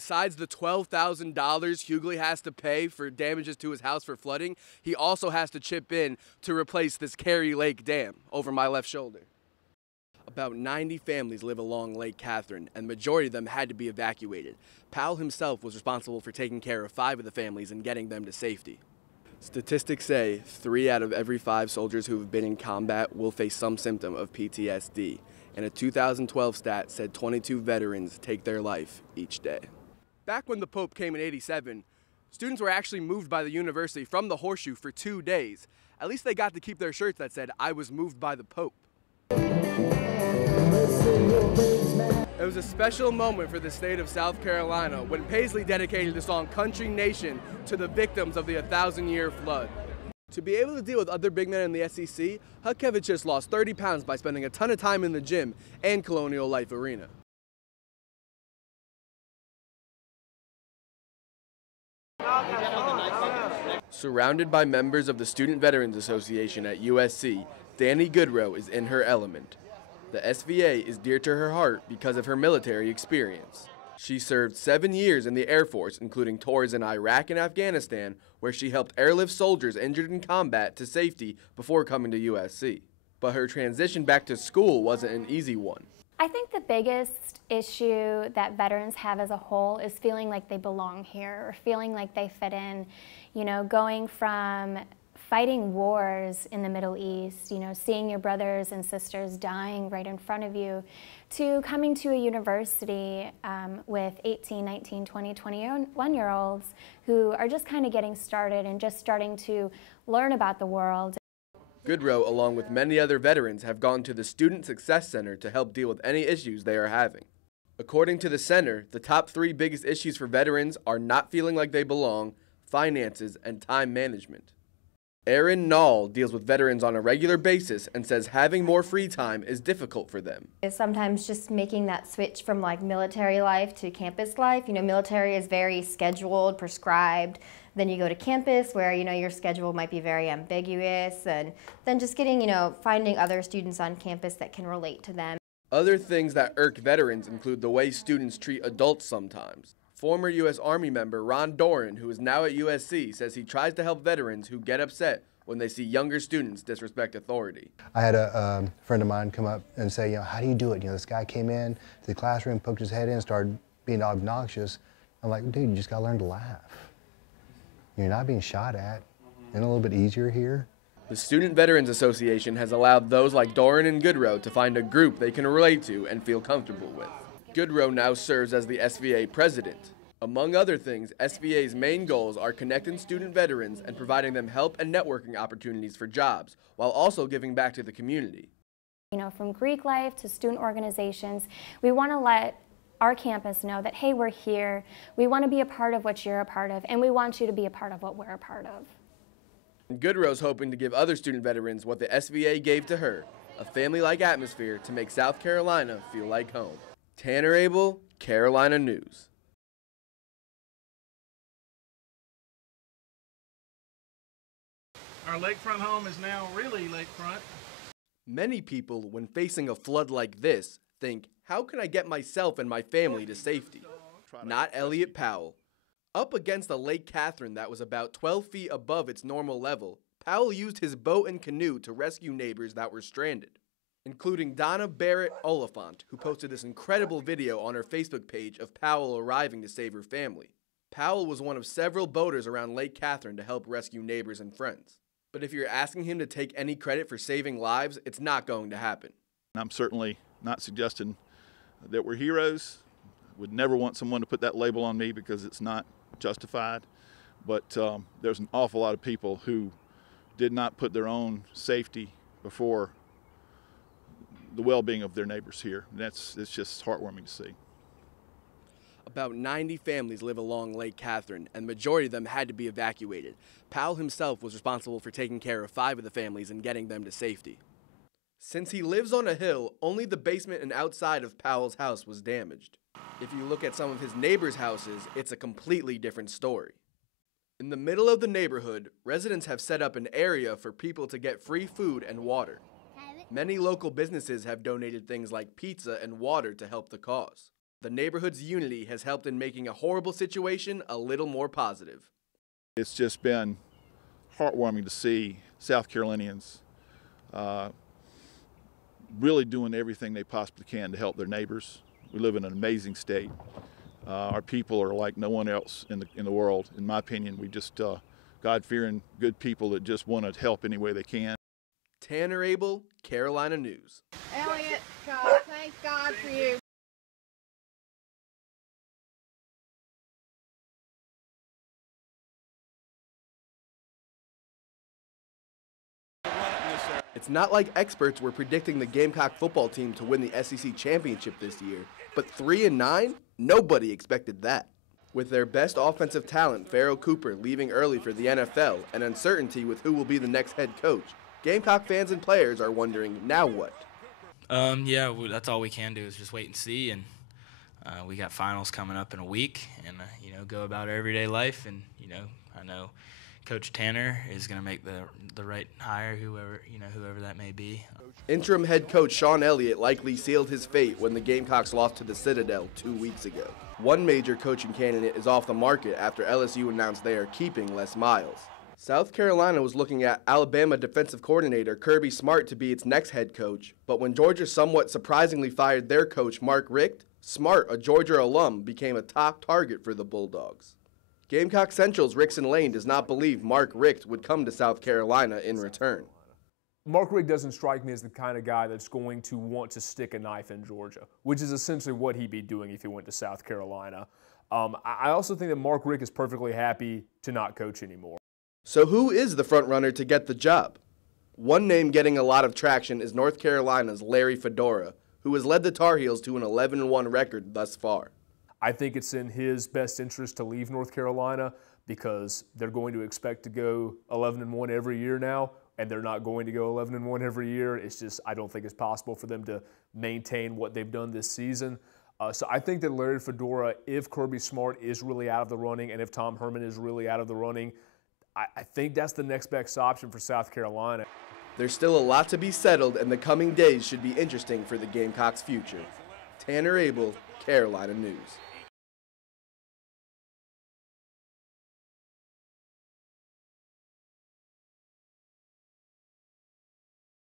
Besides the $12,000 Hughley has to pay for damages to his house for flooding, he also has to chip in to replace this Carey Lake Dam over my left shoulder. About 90 families live along Lake Catherine, and the majority of them had to be evacuated. Powell himself was responsible for taking care of 5 of the families and getting them to safety. Statistics say 3 out of every 5 soldiers who have been in combat will face some symptom of PTSD, and a 2012 stat said 22 veterans take their life each day. Back when the Pope came in '87, students were actually moved by the university from the Horseshoe for 2 days. At least they got to keep their shirts that said, "I was moved by the Pope." It was a special moment for the state of South Carolina when Paisley dedicated the song "Country Nation" to the victims of the 1,000-year flood. To be able to deal with other big men in the SEC, Hutkevich just lost 30 pounds by spending a ton of time in the gym and Colonial Life Arena. Surrounded by members of the Student Veterans Association at USC, Danny Goodrow is in her element. The SVA is dear to her heart because of her military experience. She served 7 years in the Air Force, including tours in Iraq and Afghanistan, where she helped airlift soldiers injured in combat to safety before coming to USC. But her transition back to school wasn't an easy one. I think the biggest issue that veterans have as a whole is feeling like they belong here, or feeling like they fit in. You know, going from fighting wars in the Middle East, you know, seeing your brothers and sisters dying right in front of you, to coming to a university with 18, 19, 20, 21-year-olds who are just kind of getting started and just starting to learn about the world. Goodrow, along with many other veterans, have gone to the Student Success Center to help deal with any issues they are having. According to the center, the top 3 biggest issues for veterans are not feeling like they belong, finances, and time management. Erin Nall deals with veterans on a regular basis and says having more free time is difficult for them. Sometimes just making that switch from like military life to campus life. You know, military is very scheduled, prescribed. Then you go to campus where, you know, your schedule might be very ambiguous, and then just getting, you know, finding other students on campus that can relate to them. Other things that irk veterans include the way students treat adults sometimes. Former U.S. Army member Ron Doran, who is now at USC, says he tries to help veterans who get upset when they see younger students disrespect authority. I had a friend of mine come up and say, you know, how do you do it? You know, this guy came in to the classroom, poked his head in, started being obnoxious. I'm like, dude, you just gotta learn to laugh. You're not being shot at. Isn't it a little bit easier here? The Student Veterans Association has allowed those like Doran and Goodrow to find a group they can relate to and feel comfortable with. Goodrow now serves as the SVA president. Among other things, SVA's main goals are connecting student veterans and providing them help and networking opportunities for jobs, while also giving back to the community. You know, from Greek life to student organizations, we want to let our campus know that, hey, we're here, we want to be a part of what you're a part of, and we want you to be a part of what we're a part of. Goodrow's hoping to give other student veterans what the SVA gave to her, a family-like atmosphere to make South Carolina feel like home. Tanner Abel, Carolina News. Our lakefront home is now really lakefront. Many people, when facing a flood like this, think, how can I get myself and my family to safety? Not Elliot Powell. Up against a Lake Catherine that was about 12 feet above its normal level, Powell used his boat and canoe to rescue neighbors that were stranded, including Donna Barrett Oliphant, who posted this incredible video on her Facebook page of Powell arriving to save her family. Powell was one of several boaters around Lake Catherine to help rescue neighbors and friends. But if you're asking him to take any credit for saving lives, it's not going to happen. I'm certainly not suggesting that we're heroes. Would never want someone to put that label on me because it's not justified. But there's an awful lot of people who did not put their own safety before the well-being of their neighbors here. It's just heartwarming to see. About 90 families live along Lake Catherine, and the majority of them had to be evacuated. Powell himself was responsible for taking care of 5 of the families and getting them to safety. Since he lives on a hill, only the basement and outside of Powell's house was damaged. If you look at some of his neighbors' houses, it's a completely different story. In the middle of the neighborhood, residents have set up an area for people to get free food and water. Many local businesses have donated things like pizza and water to help the cause. The neighborhood's unity has helped in making a horrible situation a little more positive. It's just been heartwarming to see South Carolinians really doing everything they possibly can to help their neighbors. We live in an amazing state. Our people are like no one else in the world. In my opinion, we just God-fearing, good people that just want to help any way they can. Tanner Abel, Carolina News. Elliot, God, thank God for you. It's not like experts were predicting the Gamecock football team to win the SEC championship this year, but 3-9? Nobody expected that. With their best offensive talent, Pharaoh Cooper, leaving early for the NFL and uncertainty with who will be the next head coach, Gamecock fans and players are wondering, now what? Yeah, that's all we can do is just wait and see, and we got finals coming up in a week, and go about our everyday life, and I know Coach Tanner is going to make the right hire, whoever that may be. Interim head coach Sean Elliott likely sealed his fate when the Gamecocks lost to the Citadel 2 weeks ago. One major coaching candidate is off the market after LSU announced they are keeping Les Miles. South Carolina was looking at Alabama defensive coordinator Kirby Smart to be its next head coach, but when Georgia somewhat surprisingly fired their coach Mark Richt, Smart, a Georgia alum, became a top target for the Bulldogs. Gamecock Central's Rickson Lane does not believe Mark Richt would come to South Carolina in return. Mark Richt doesn't strike me as the kind of guy that's going to want to stick a knife in Georgia, which is essentially what he'd be doing if he went to South Carolina. I also think that Mark Richt is perfectly happy to not coach anymore. So who is the front runner to get the job? One name getting a lot of traction is North Carolina's Larry Fedora, who has led the Tar Heels to an 11-1 record thus far. I think it's in his best interest to leave North Carolina because they're going to expect to go 11-1 every year now, and they're not going to go 11-1 every year. It's just, I don't think it's possible for them to maintain what they've done this season. So I think that Larry Fedora, if Kirby Smart is really out of the running and if Tom Herman is really out of the running, I think that's the next best option for South Carolina. There's still a lot to be settled, and the coming days should be interesting for the Gamecocks' future. Tanner Abel, Carolina News.